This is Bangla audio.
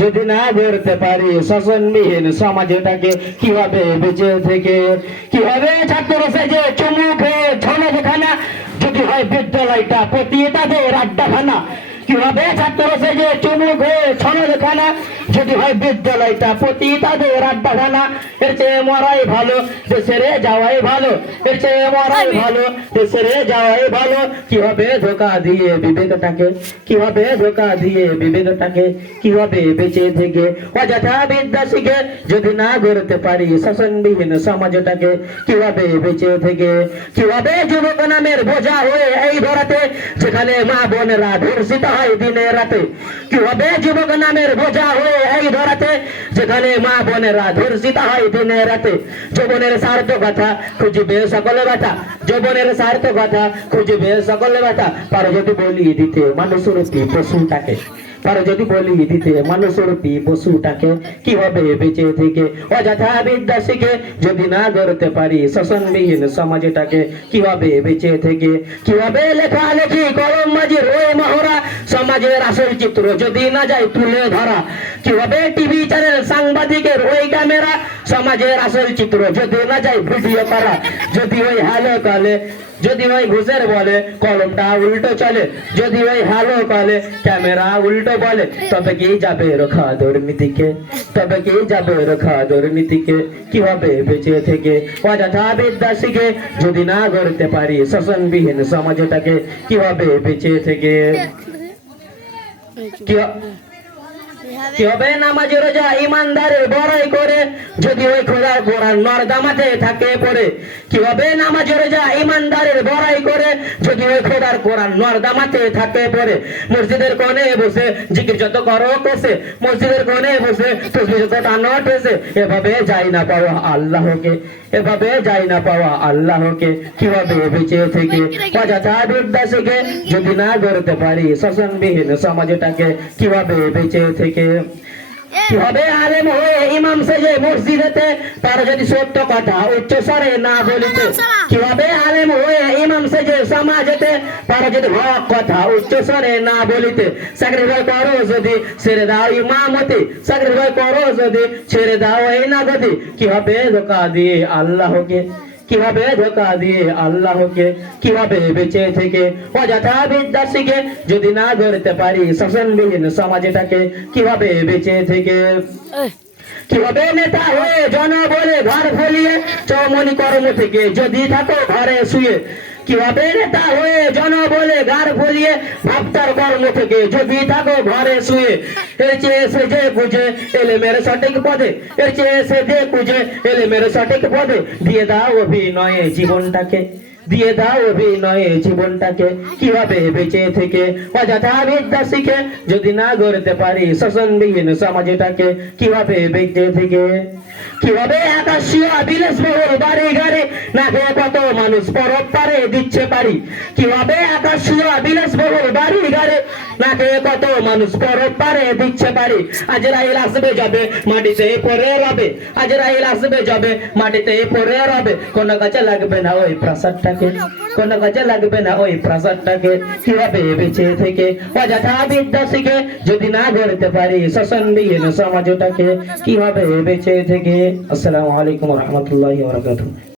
যদি না গড়তে পারি শাসনবিহীন সমাজটাকে কিভাবে বেঁচে থেকে কিভাবে ছাত্র সেজে চুমু খেয়ে ঝনখানা যদি হয় বিদ্যালয়টা প্রতি তাদের আড্ডাখানা কিভাবে ছাত্র সেজে চুমু খেয়ে ছনখানা যদি হয় বিদ্যালয়টা প্রতি তাদের আড্ডাখানা এর চেয়ে মরাই ভালো দেশেরে যাওয়াই ভালো এর চেয়ে মরাই ভালো দেশেরে যাওয়াই ভালো কিভাবে ধোকা দিয়ে বিবেকটাকে কিভাবে ধোকা দিয়ে বিবেকটাকে কিভাবে বেঁচে থেকে অযথা বিদ্যা শিখে যদি না গড়তে পারি শাসনবিহীন সমাজটাকে কিভাবে বেঁচে থেকে কিভাবে যুবক নামের বোঝা হয়ে এই ধরাতে যেখানে মা বোনেরা ধর্ষিত হয় দিনে রাতে কিভাবে যুবক নামের বোঝা হয়ে এই ধরাতে যেখানে মা বোনেরা ধর্ষিত হয় দিনে রাতে যৌবনের স্বার্থ কথা খুঁজবে সকলে ব্যথা যৌবনের স্বার্থ কথা খুঁজবে সকলে ব্যথা পারো যদি বলি দিতে মানুষের পশুটাকে পারো যদি বলি দিতে মানুষরূপী পশুটাকে কিভাবে বেঁচে থেকে অযথা বিদ্যা শিখে যদি না গড়তে পারি শাসনবিহীন সমাজটাকে কিভাবে বেঁচে থেকে কিভাবে লেখালেখি কলম মাঝির ওই মহড়া সমাজের আসল চিত্র যদি না যায় তুলে ধরা কিভাবে টিভি চ্যানেল সাংবাদিকের ওই ক্যামেরা সমাজের আসল চিত্র যদি না যায় ভিডিও করা যদি ওই হ্যালো কলে যদি ওই ঘুষের বলে কলমটা উল্টো চলে যদি ওই হ্যালো কলে ক্যামেরা উল্টো বলে তবে কি যাবে রক্ষা দুর্নীতিকে তবে কি যাবে রক্ষা দুর্নীতিকে কিভাবে বেঁচে থেকে অযথা বিদ্যা শিখে যদি না গড়তে পারি শাসনবিহীন সমাজটাকে কিভাবে বেঁচে থেকে কিভাবে নামাজ রোজা ইমানদারের বড়াই করে যদি ওই খোদার কোরআন নর্দমাতে থাকে পড়ে কিভাবে নামাজ রোজা ইমানদারের বড়াই করে যদি ওই খোদার কোরআন নর্দমাতে থাকে পড়ে মসজিদের কোণে বসে জিকির যত করো কেসে মসজিদের কোণে বসে তসবিহ যত টানো ঠেসে এভাবে যাই না পাওয়া আল্লাহকে এভাবে যাই না পাওয়া আল্লাহকে কিভাবে বেঁচে থেকে অযথা বিদ্যা শিখে যদি না গড়তে পারি শাসনবিহীন সমাজটাকে কিভাবে বেঁচে থেকে কিভাবে আলেম হয়ে ইমাম সেজে মসজিদেতে তার যদি সত্য কথা উচ্চ স্বরে না বলিতে কিভাবে আলেম হয়ে ইমাম সেজে সমাজেতে তার যদি হক কথা উচ্চ স্বরে না বলিতে স্যাক্রিফাইস করো যদি ছেড়ে দাও ইমামতি স্যাক্রিফাইস করো যদি ছেড়ে দাও এই না গতি কিভাবে ধোকা দিয়ে আল্লাহকে কিভাবে ধোকা দিয়ে আল্লাহকে কিভাবে বেঁচে থেকে অযথা বিদ্যা শিখে যদি না গড়তে পারি শাসনবিহীন সমাজটাকে কিভাবে বেঁচে থেকে কিভাবে নেতা হয়ে জন বলে ঘর ফলিয়ে চৌমনি কর্ম থেকে যদি থাকো ঘরে শুয়ে কিভাবে নেতা হয়ে জন বলে গার ফলিয়ে ভাবতার কর্ম থেকে যদি থাকো ঘরে শুয়ে এর চেয়ে সে যে বুঝে এলে মেরে সঠিক পদে এর চেয়ে সে যে বুঝে এলে মেরে সঠিক পদে দিয়ে দাও অভিনয়ে জীবনটাকে দিয়ে দাও অভিনয়ে জীবনটাকে কিভাবে বেঁচে থেকে অযথা বিদ্যা শিখে যদি না গড়তে পারি শাসনবিহীন সমাজটাকে কিভাবে বেঁচে থেকে কিভাবে আকাশীয় বিলাসবহুল বাড়ি গাড়ি না খেয়ে কত মানুষ পরব পারে দিচ্ছে পারি কিভাবে আকাশীয় বিলাসবহুল বাড়ি গাড়ি না খেয়ে কত মানুষ পরব পারে দিচ্ছে পারি আজরাইল আসবে যাবে মাটিতে পড়ে রবে আজরাইল আসবে যাবে মাটিতে পড়ে রবে কোন কাজে লাগবে না ওই প্রাসাদটাকে কোন কাজে লাগবে না ওই প্রাসাদটাকে কিভাবে বেঁচে থেকে অযথা বিদ্যা শিখে যদি না গড়তে পারি শাসনবিহীন সমাজটাকে কিভাবে বেঁচে থেকে আসসালামু আলাইকুম ওয়া রাহমাতুল্লাহি ওয়া বারাকাতুহু।